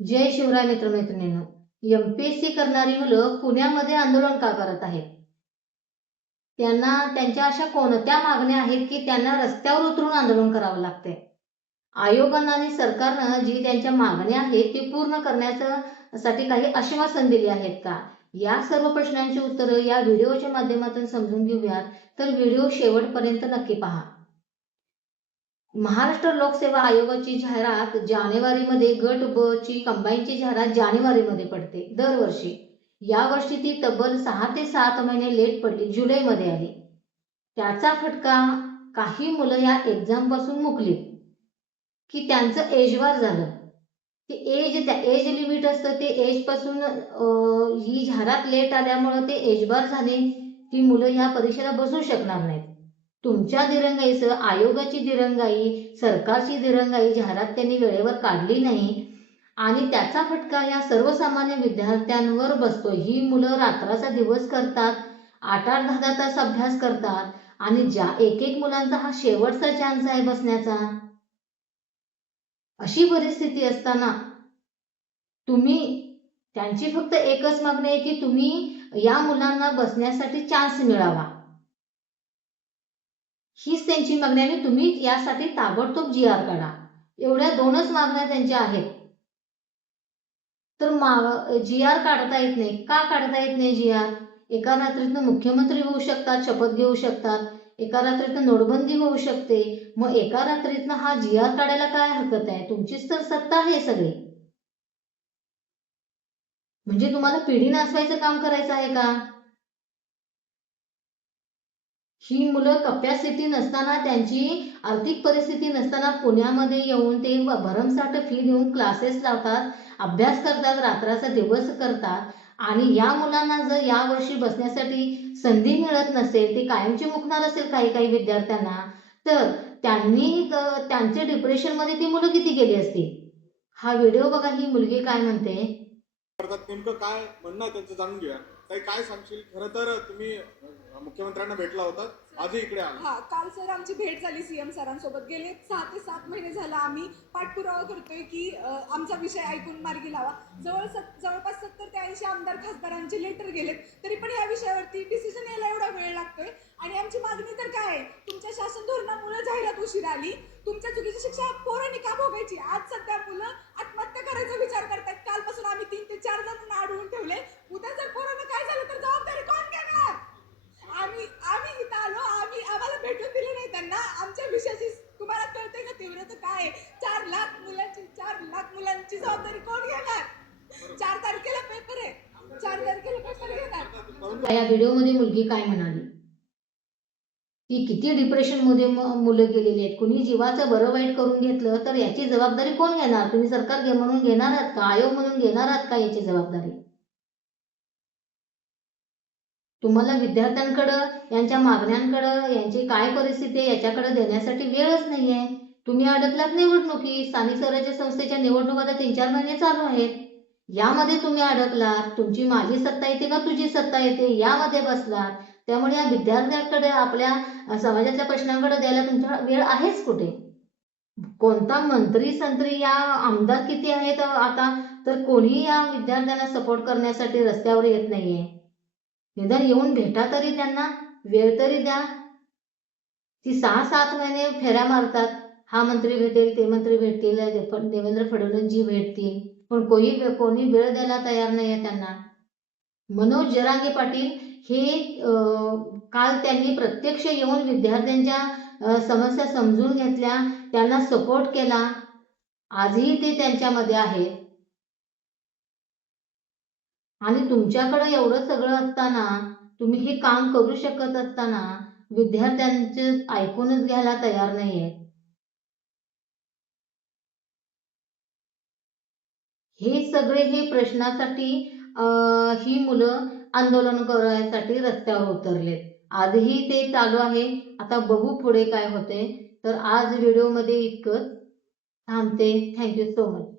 जय शिवराय मित्रमैत्रिणींनो M P S C करणारी मुलं पुण्यामध्ये आंदोलन का करत आहेत? त्यांना त्यांच्या अशा कोणत्या मागण्या आहेत की त्यांना रस्त्यावर उतरून आंदोलन करावं लागतंय? आयोगानं आणि सरकारनं जी त्यांच्या मागण्या आहेत ती पूर्ण करण्याचं साठी काही आश्वासन दिले आहेत का? या सर्व प्रश्नांची उत्तरं या व्हिडिओच्या माध्यमातून समजून घेऊयात. तर व्हिडिओ शेवटपर्यंत नक्की पहा. महाराष्ट्र लोकसेवा आयोगाची जाहिरात जानेवारीमध्ये गट ब ची कंबाईनची जाहिरात जानेवारीमध्ये पडते दरवर्षी. यावर्षी ती तब्बल सहा ते सात महिने लेट पडली जुलैमध्ये आली. त्याचा फटका काही मुलं या एक्झामपासून मुकली. की त्यांचं एजवार झालं. ते एज त्या एज लिमिट असतं ते एजपासून ही जाहिरात लेट आल्यामुळं ते एजवार झाले. ती मुलं ह्या परीक्षेला बसू शकणार नाहीत. तुमच्या दिरंगाईसह आयोगाची दिरंगाई सरकारची दिरंगाई जाहिरात त्यांनी वेळेवर काढली नाही. आणि त्याचा फटका या सर्वसामान्य विद्यार्थ्यांवर बसतो. ही मुलं रात्राचा दिवस करतात आठ आठ दहा दहा तास अभ्यास करतात. आणि ज्या एक एक मुलांचा हा शेवटचा चान्स आहे बसण्याचा अशी परिस्थिती असताना तुम्ही त्यांची फक्त एकच मागणी आहे की तुम्ही या मुलांना बसण्यासाठी चान्स मिळावा. हीच त्यांची मागणी आणि तुम्ही यासाठी ताबडतोब जी आर काढा. एवढ्या दोनच मागण्या त्यांच्या आहेत. तर मा जी आर काढता येत नाही. का काढता येत नाही जी आर एका रात्रीतनं मुख्यमंत्री होऊ शकतात शपथ घेऊ शकतात. एका रात्रीतनं नोटबंदी होऊ शकते. मग एका रात्रीतनं हा जी आर काढायला काय हरकत आहे? तुमचीच तर सत्ता आहे सगळी. म्हणजे तुम्हाला पिढी नाचवायचं काम करायचं आहे का? ही मुलं कपॅसिटी नसताना त्यांची आर्थिक परिस्थिती नसताना पुण्यामध्ये येऊन ते भरमसाठ फी देऊन क्लासेस लावतात अभ्यास करतात रात्राचा दिवस करतात. आणि या मुलांना जर या वर्षी बसण्यासाठी संधी मिळत नसेल ते कायमची मुकणार असेल काही काही विद्यार्थ्यांना तर त्यांनी त्यांचे डिप्रेशनमध्ये ती मुलं किती गेली असतील? हा व्हिडिओ बघा ही मुलगी काय म्हणते? नेमकं काय म्हणणं त्यांचं जाणून घेऊया. ताई काय सांगशील? खरं तर तुम्ही मुख्यमंत्र्यांना भेटला होता. आजही इकडे आला. हा काल सर आमची भेट झाली सीएम सरांसोबत. गेले सहा ते सात महिने झाला आम्ही पाठपुरावा करतोय की अ, आमचा विषय ऐकून मार्गी लावा. जवळ सत जवळपास सत्तर ते ऐंशी आमदार खासदारांचे लेटर गेलेत. तरी पण या विषयावरती डिसिजन यायला एवढा वेळ लागतोय. आणि आमची मागणी तर काय आहे? तुमच्या शासन धोरणामुळे जाहिरात उशीर आली. तुमच्या चुकीची शिक्षा पोरांनी का भोगायची? आज सध्या मुलं आत्महत्या करायचा विचार करतात कालपासून आम्ही तीन ते चार जणांना अडवून ठेवले. उद्या जर पोरांना काय झालं तर जबाबदारी कोण घेणार आम्ही आम्ही इथं आलो आम्ही आम्हाला भेटून दिली नाही त्यांना आमच्या विषयाची तुम्हाला कळते का तीव्रता काय आहे? चार लाख मुलांची चार लाख जबाबदारी कोण घेणार? चार तारखेला पेपर आहे. चार तारखेला पेपर घेणार. या व्हिडिओमध्ये मुलगी काय म्हणाली? ती किती डिप्रेशनमध्ये मध्ये मुलं गेलेली आहेत. कुणी जीवाचं बरं वाईट करून घेतलं तर याची जबाबदारी कोण घेणार? तुम्ही सरकार घे म्हणून घेणार आहात का? आयोग म्हणून घेणार आहात का याची जबाबदारी? तुम्हाला विद्यार्थ्यांकडं यांच्या मागण्यांकडं यांची काय परिस्थिती आहे याच्याकडे देण्यासाठी वेळच नाही आहे तुम्ही अडकलात निवडणुकी स्थानिक स्वराज्य संस्थेच्या निवडणुका आता तीन चार महिने चालू आहेत. यामध्ये तुम्ही अडकलात तुमची माझी सत्ता येते का तुझी सत्ता येते यामध्ये बसलात. त्यामुळे या विद्यार्थ्यांकडे आपल्या समाजातल्या प्रश्नांकडे द्यायला तुमचा वेळ आहेच कुठे? कोणता मंत्री संत्री या आमदार किती आहेत आता? तर कोणी या विद्यार्थ्यांना सपोर्ट करण्यासाठी रस्त्यावर येत नाहीये. निदान येऊन भेटा तरी त्यांना वेळ तरी द्या. ती सहा सात महिने फेऱ्या मारतात. हा मंत्री भेटेल ते मंत्री भेटतील देवेंद्र फडणवीसजी भेटतील. पण कोणी कोणी वेळ द्यायला तयार नाही आहे त्यांना. मनोज जरांगे पाटील हे काल त्यांनी प्रत्यक्ष येऊन विद्यार्थ्यांच्या समस्या समजून घेतल्या त्यांना सपोर्ट केला. आजही ते त्यांच्यामध्ये आहेत. आणि तुमच्याकडे एवढं सगळं असताना तुम्ही हे काम करू शकत असताना विद्यार्थ्यांचे ऐकूनच घ्यायला तयार नाहीये. हे सगळे हे प्रश्नासाठी ही मुलं आंदोलन करायसाठी रस्त्यावर उतरलेत. आजही ते चालू आहे. आता बघू पुढे काय होते तर आज व्हिडिओमध्ये इतकंच. थांबते. Thank you so much